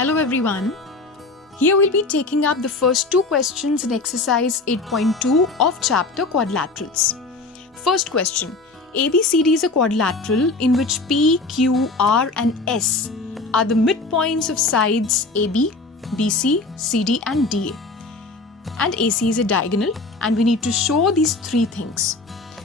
Hello everyone. Here we'll be taking up the first two questions in exercise 8.2 of chapter Quadrilaterals. First question. ABCD is a quadrilateral in which P, Q, R and S are the midpoints of sides AB, BC, CD and DA. And AC is a diagonal and we need to show these three things.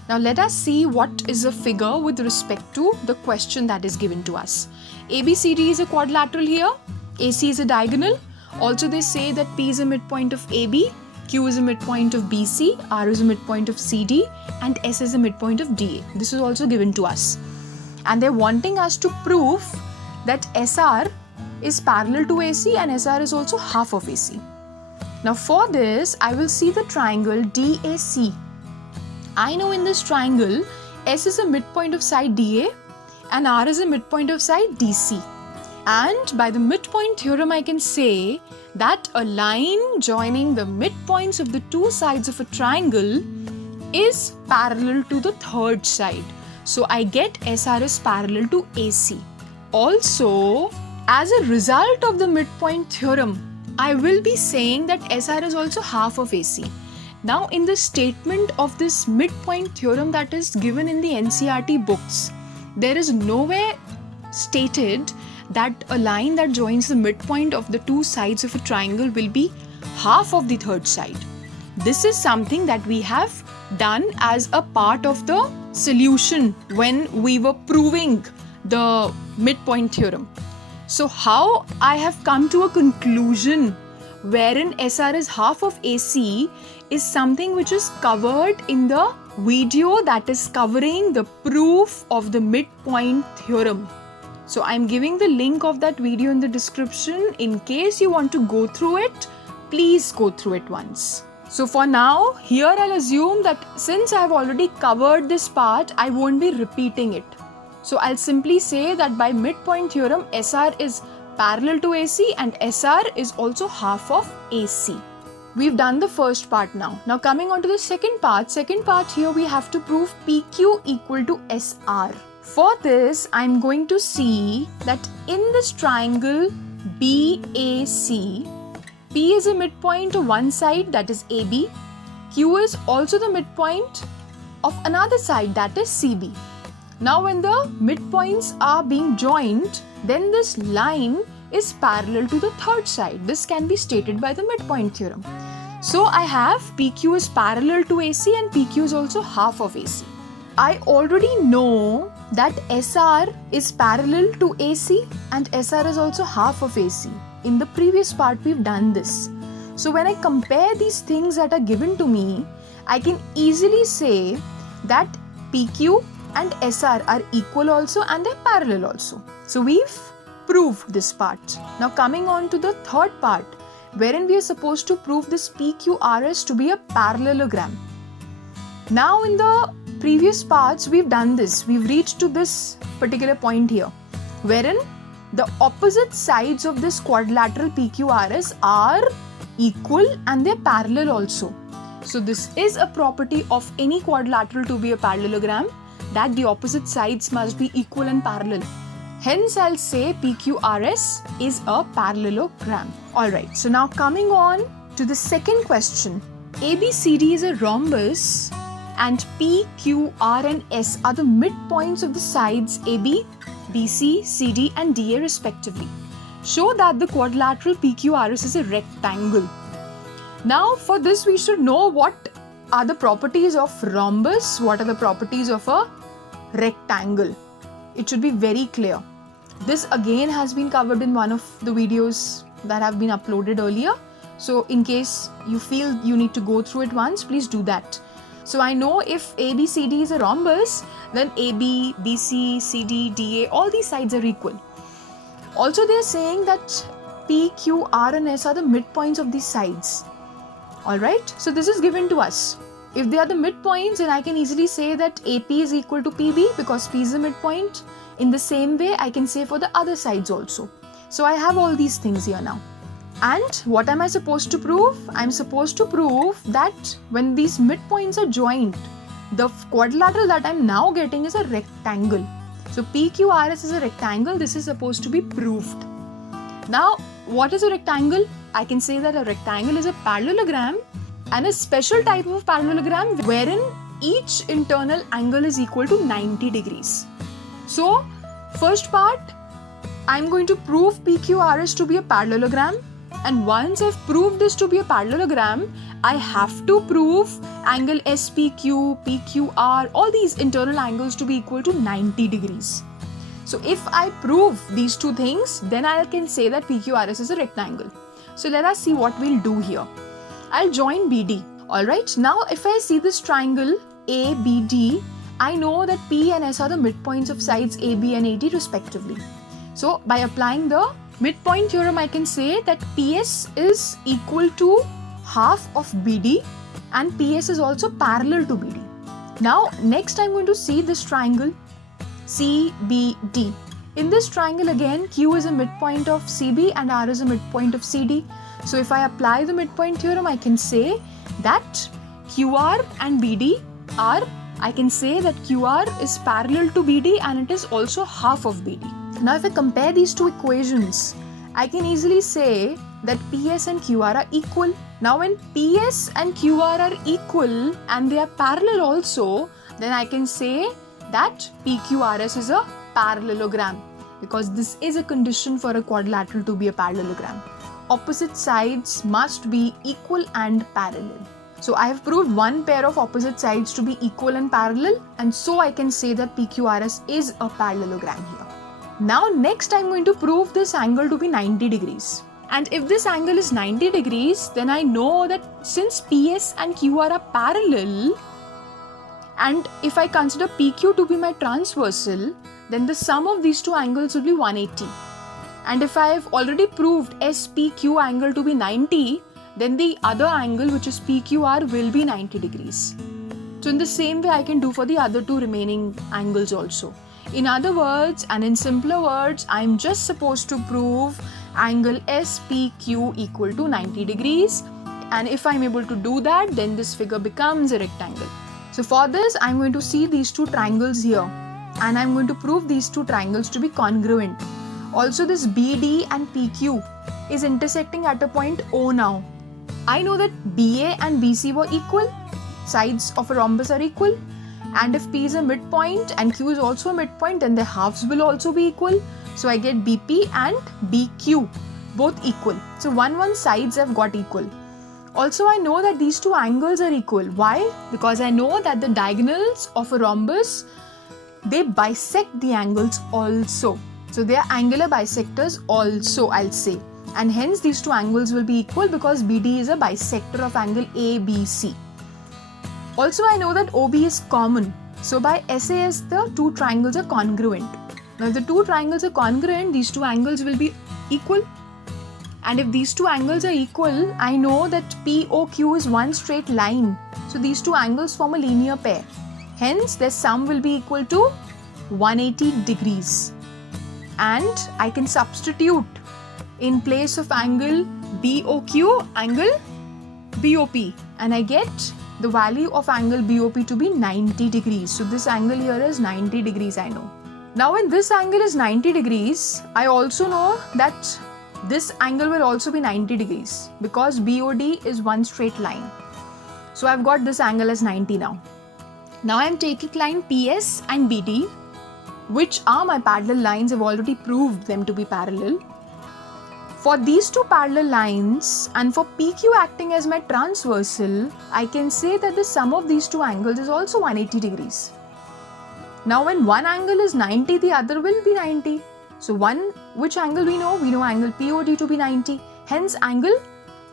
Now let us see what is a figure with respect to the question that is given to us. ABCD is a quadrilateral here. AC is a diagonal. Also they say that P is a midpoint of AB, Q is a midpoint of BC, R is a midpoint of CD and S is a midpoint of DA. This is also given to us. And they're wanting us to prove that SR is parallel to AC and SR is also half of AC. Now for this, I will see the triangle DAC. I know in this triangle, S is a midpoint of side DA and R is a midpoint of side DC. And by the midpoint theorem, I can say that a line joining the midpoints of the two sides of a triangle is parallel to the third side. So I get SR is parallel to AC. Also, as a result of the midpoint theorem, I will be saying that SR is also half of AC. Now in the statement of this midpoint theorem that is given in the NCERT books, there is nowhere stated that a line that joins the midpoint of the two sides of a triangle will be half of the third side. This is something that we have done as a part of the solution when we were proving the midpoint theorem. So how I have come to a conclusion wherein SR is half of AC is something which is covered in the video that is covering the proof of the midpoint theorem. So I'm giving the link of that video in the description. In case you want to go through it, please go through it once. So for now, here I'll assume that since I've already covered this part, I won't be repeating it. So I'll simply say that by midpoint theorem, SR is parallel to AC and SR is also half of AC. We've done the first part now. Now coming on to the second part here we have to prove PQ equal to SR. For this, I'm going to see that in this triangle BAC, P is a midpoint of one side, that is AB. Q is also the midpoint of another side, that is CB. Now when the midpoints are being joined, then this line is parallel to the third side. This can be stated by the midpoint theorem. So I have PQ is parallel to AC and PQ is also half of AC. I already know that SR is parallel to AC and SR is also half of AC. In the previous part, we've done this. So when I compare these things that are given to me, I can easily say that PQ and SR are equal also and they're parallel also. So we've proved this part. Now coming on to the third part, wherein we are supposed to prove this PQRS to be a parallelogram. Now in the previous parts, we've done this. We've reached to this particular point here, wherein the opposite sides of this quadrilateral PQRS are equal and they're parallel also. So this is a property of any quadrilateral to be a parallelogram, that the opposite sides must be equal and parallel. Hence, I'll say PQRS is a parallelogram. Alright, so now coming on to the second question. ABCD is a rhombus and P, Q, R and S are the midpoints of the sides AB, BC, CD and DA respectively. Show that the quadrilateral PQRS is a rectangle. Now for this we should know what are the properties of rhombus, what are the properties of a rectangle. It should be very clear. This again has been covered in one of the videos that have been uploaded earlier. So in case you feel you need to go through it once, please do that. So I know if ABCD is a rhombus, then AB, BC, CD, DA, all these sides are equal. Also they are saying that P, Q, R and S are the midpoints of these sides. Alright, so this is given to us. If they are the midpoints, then I can easily say that AP is equal to PB because P is the midpoint. In the same way, I can say for the other sides also. So I have all these things here now. And what am I supposed to prove? I'm supposed to prove that when these midpoints are joined, the quadrilateral that I'm now getting is a rectangle. So PQRS is a rectangle. This is supposed to be proved. Now, what is a rectangle? I can say that a rectangle is a parallelogram, and a special type of parallelogram wherein each internal angle is equal to 90 degrees. So, first part, I'm going to prove PQRS to be a parallelogram, and once I've proved this to be a parallelogram, I have to prove angle SPQ, PQR, all these internal angles to be equal to 90 degrees. So if I prove these two things, then I can say that PQRS is a rectangle. So let us see what we'll do here. I'll join BD. Alright, now if I see this triangle ABD, I know that P and S are the midpoints of sides AB and AD respectively. So by applying the midpoint theorem, I can say that PS is equal to half of BD and PS is also parallel to BD. Now next I'm going to see this triangle CBD. In this triangle again, Q is a midpoint of CB and R is a midpoint of CD. So if I apply the midpoint theorem, I can say that QR and BD are, I can say that QR is parallel to BD and it is also half of BD. Now if I compare these two equations, I can easily say that PS and QR are equal. Now when PS and QR are equal and they are parallel also, then I can say that PQRS is a parallelogram, because this is a condition for a quadrilateral to be a parallelogram. Opposite sides must be equal and parallel. So I have proved one pair of opposite sides to be equal and parallel, and so I can say that PQRS is a parallelogram here. Now next I'm going to prove this angle to be 90 degrees. And if this angle is 90 degrees, then I know that since PS and QR are parallel, and if I consider PQ to be my transversal, then the sum of these two angles will be 180. And if I have already proved SPQ angle to be 90, then the other angle, which is PQR, will be 90 degrees. So in the same way I can do for the other two remaining angles also. In other words, and in simpler words, I am just supposed to prove angle SPQ equal to 90 degrees. And if I am able to do that, then this figure becomes a rectangle. So for this, I am going to see these two triangles here, and I am going to prove these two triangles to be congruent. Also, this BD and PQ is intersecting at a point O now. I know that BA and BC were equal, sides of a rhombus are equal, and if P is a midpoint and Q is also a midpoint, then their halves will also be equal. So I get BP and BQ both equal. So one sides have got equal. Also, I know that these two angles are equal. Why? Because I know that the diagonals of a rhombus, they bisect the angles also. So they are angular bisectors also, I'll say. And hence these two angles will be equal because BD is a bisector of angle ABC. Also, I know that OB is common. So by SAS, the two triangles are congruent. Now if the two triangles are congruent, these two angles will be equal. And if these two angles are equal, I know that POQ is one straight line. So these two angles form a linear pair. Hence, their sum will be equal to 180 degrees. And I can substitute in place of angle BOQ, angle BOP. And I get the value of angle BOP to be 90 degrees. So this angle here is 90 degrees, I know. Now when this angle is 90 degrees, I also know that this angle will also be 90 degrees because BOD is one straight line. So I've got this angle as 90 now. Now I'm taking line PS and BD, which are my parallel lines. I've already proved them to be parallel. For these two parallel lines and for PQ acting as my transversal, I can say that the sum of these two angles is also 180 degrees. Now when one angle is 90, the other will be 90. So which angle we know? We know angle POD to be 90. Hence angle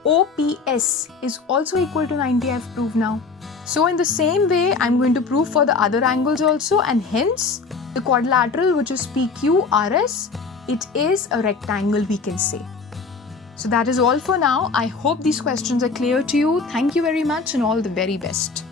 OPS is also equal to 90, I've proved now. So in the same way, I'm going to prove for the other angles also, and hence the quadrilateral, which is PQRS, it is a rectangle, we can say. So that is all for now. I hope these questions are clear to you. Thank you very much and all the very best.